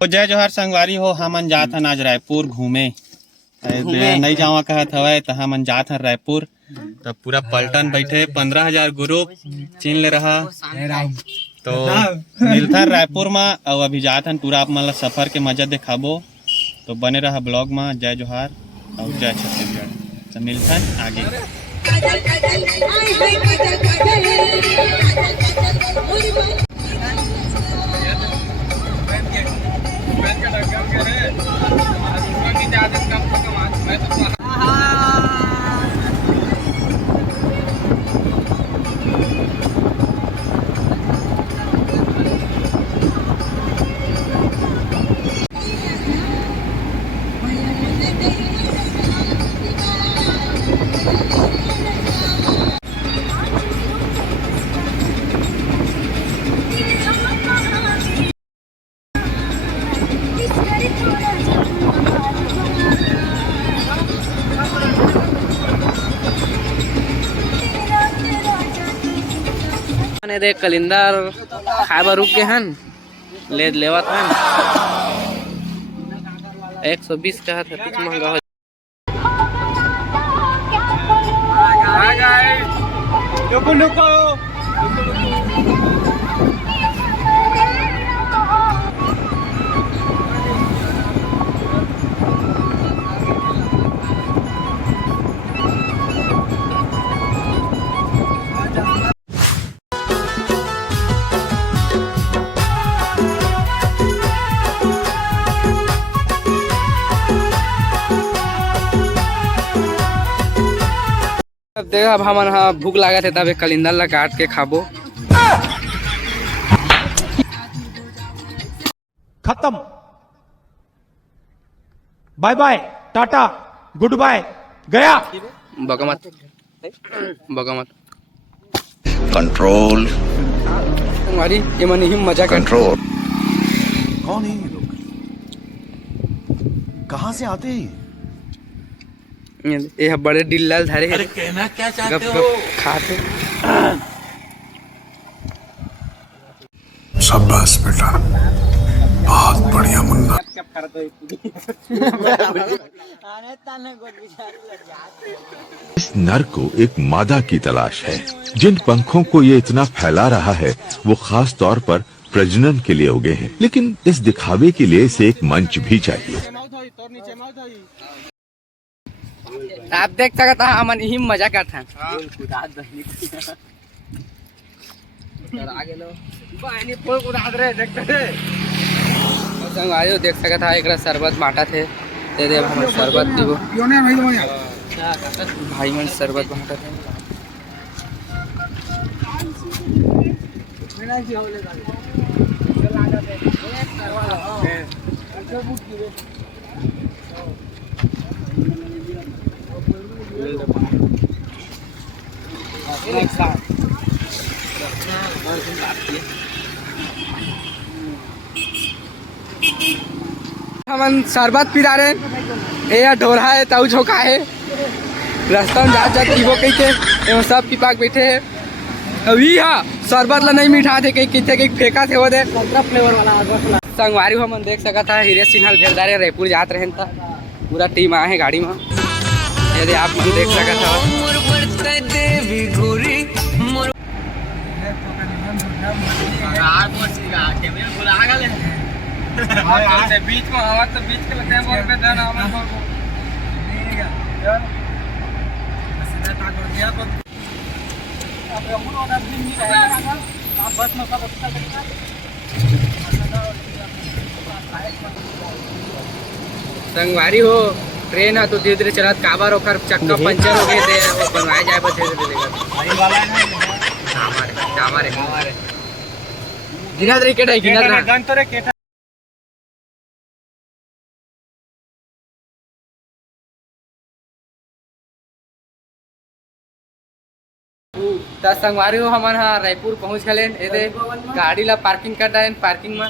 तो जय जोहार संगवारी हो, हमन जात हन आज रायपुर घूमे। नहीं जावा कहत हवे तो हमन जात हन रायपुर। तो पूरा पलटन बैठे 15,000 ग्रुप चीन ले रहा तो मिलता रायपुर में। और अभी जात हन पूरा आप मन ला सफर के मजा दिखाबो। तो बने रहा ब्लॉग में। जय जोहार और जय छत्तीसगढ़। तो मिलता आगे। दे कलिंदर खाए बर रुक गए हन, ले लेवत हन 120 का है, कुछ महंगा हो। देखा अब हमन हाँ भूख लागत है तब कलिंदर ला काट के खाबो। खत्म, bye bye, tata, goodbye, गया। बगमत बगमत कंट्रोल तुम्हारी ये मन ही मजा कंट्रोल। कौन है ये लोग? कहाँ से आते हैं? ये बड़े डिल्लाल धारे। अरे कहना क्या चाहते हो? खाते शाबाश बेटा, बहुत बढ़िया मुन्ना। इस नर को एक मादा की तलाश है। जिन पंखों को ये इतना फैला रहा है वो खास तौर पर प्रजनन के लिए उगे हैं, लेकिन इस दिखावे के लिए इसे एक मंच भी चाहिए। आप देख सकता है हमन यही मजा करते हैं। संगवारी देख सकता है एक शरबत बांटा थे, दे दे हम शरबत दीबो भाई मन शरबत बांटा थे। हमन शरबत पिला रहे ये ढोरा है ताऊ छोका है रास्ता में जात पीबो कही के सब पीपा बैठे है। अभी हाँ शरबत ला नहीं मिठा थे कहीं कहीं फेंका थे वो दे फ्लेवर वाला। संगवारी हमन देख सका था हीरे सिन्हा भेलदारे रायपुर जात रहे था, पूरा टीम आए है गाड़ी में। यदि आप लोग देख सका था बीच में हवा तो बीच के लगते हैं बोल पे देना हमें बोल को नहीं है यार सीधा टाक कर दिया तो अब हम लोग ऑर्डर दिन नहीं रहेगा। आप बस में सब अच्छा करेगा। संगवारी हो ट्रेन है तो धीरे धीरे चला काबर होकर चक्का पंचर हो गए थे, वो बनवाए जाए बस धीरे धीरे वाला है हमारे गिना रे केटा गिना रे गन तो रे केटा। तो संगवारी हो हमन हाँ रायपुर पहुँच गए। ये गाड़ी ला पार्किंग कर रहे पार्किंग में।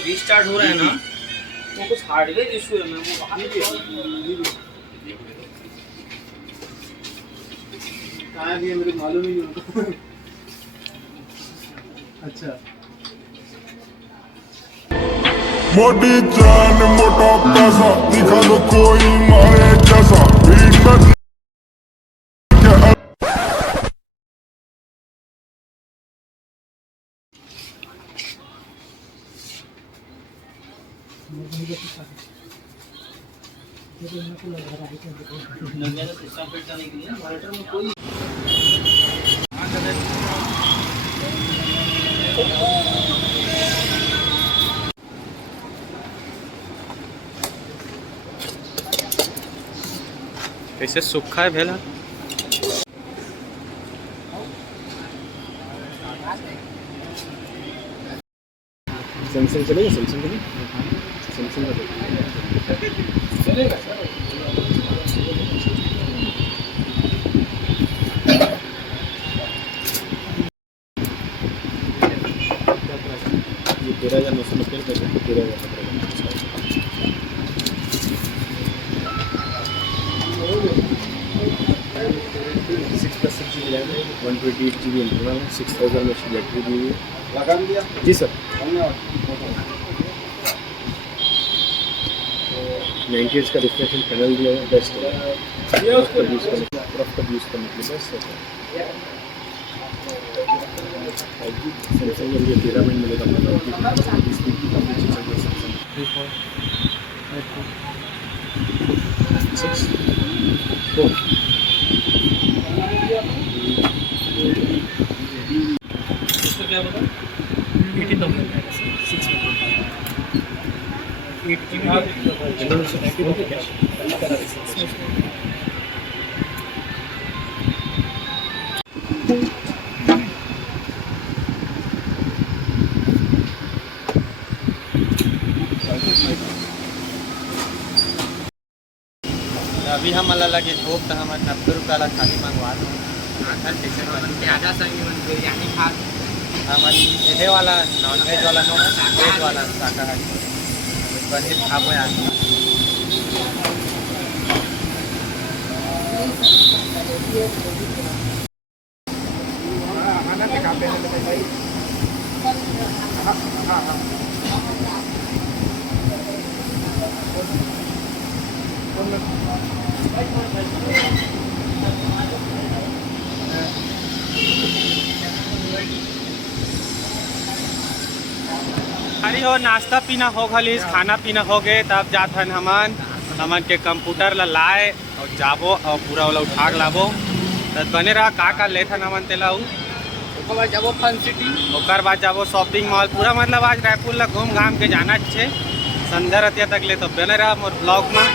रिस्टार्ट हो रहा है ना, वो कुछ हार्डवेयर इशू है ना, वो मेरे मालूम ही नहीं। अच्छा मोटी जान मोटा पैसा दिखा दो कोई मारे जैसा भीड़ में कैसे सूखा है भेला। सैमसंग चलेगा, सैमसंग चलेगा, सैमसंग चलेगा सर। ये 13,990 पैसे, 6+6 GB रैम है, 128 GB इंटरनल है, 6000 mAh बैटरी दी हुई है। लगा दिया जी सर। 90 Hz का रिफ्रेश पैनल दिया है, बेस्ट है। यूज़ करने के लिए बेस्ट है। सैमसंग में 13 मिनट मिलेगा, क्या बता 80,000 अभी हम लगे भोग तो हमारे 90 रुपये वाला थाली मंगवा दो। प्याजा संग बिरयानी खा हमारी ये वाला नॉन वेज वाला नो वेज वाला शाकाहारी पनीर खाबो यार। अरे हो नाश्ता पीना हो गलिस, खाना पीना हो गए, तब जात हन हमन के कंप्यूटर ला लाए और जाबो और पूरा वाला उठा के लाबो। तब बने रहा का लेथन हमन तेला ओकर बाद जाबो फन सिटी, ओकर बाद जाबो शॉपिंग मॉल। पूरा मतलब आज रायपुर ला घूम घाम के जाना छे संध्या रतिया तक ले। तो बने रहा मोर ब्लॉग में।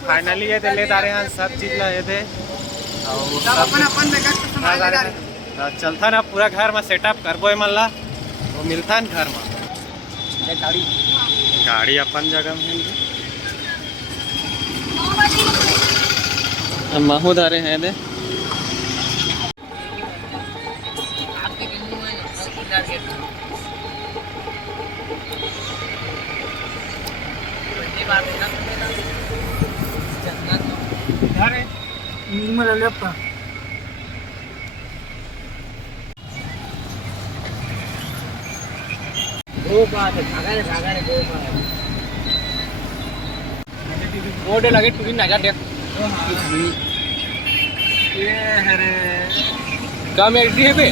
फाइनली ये थे ले रहे हैं सब चीज ला ये थे और चलता ना पूरा घर में सेटअप करबो मन ला वो मिलता न घर में गाड़ी अपन जगह में हम महू धारे हैं दे मोटे लगे टू ना देख ये हरे काम एंट्री है पे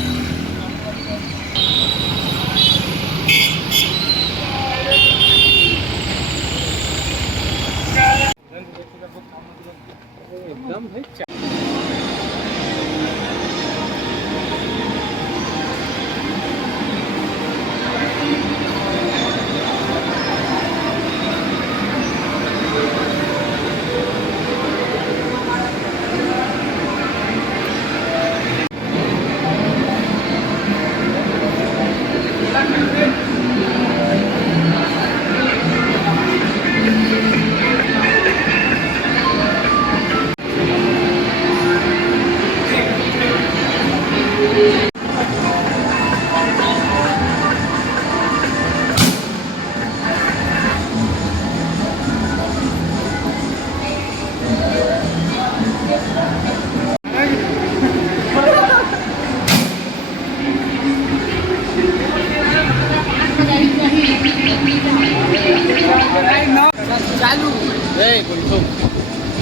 चालू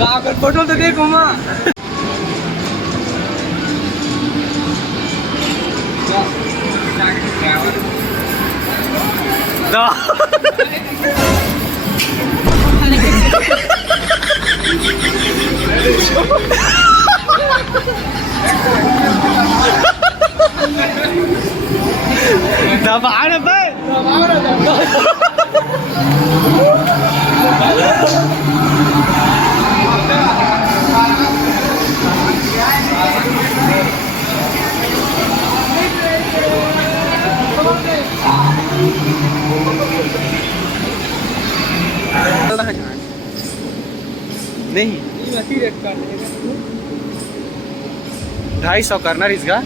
अगर फोटो तो देखो माँ दबाण पे नहीं 250 करना इसका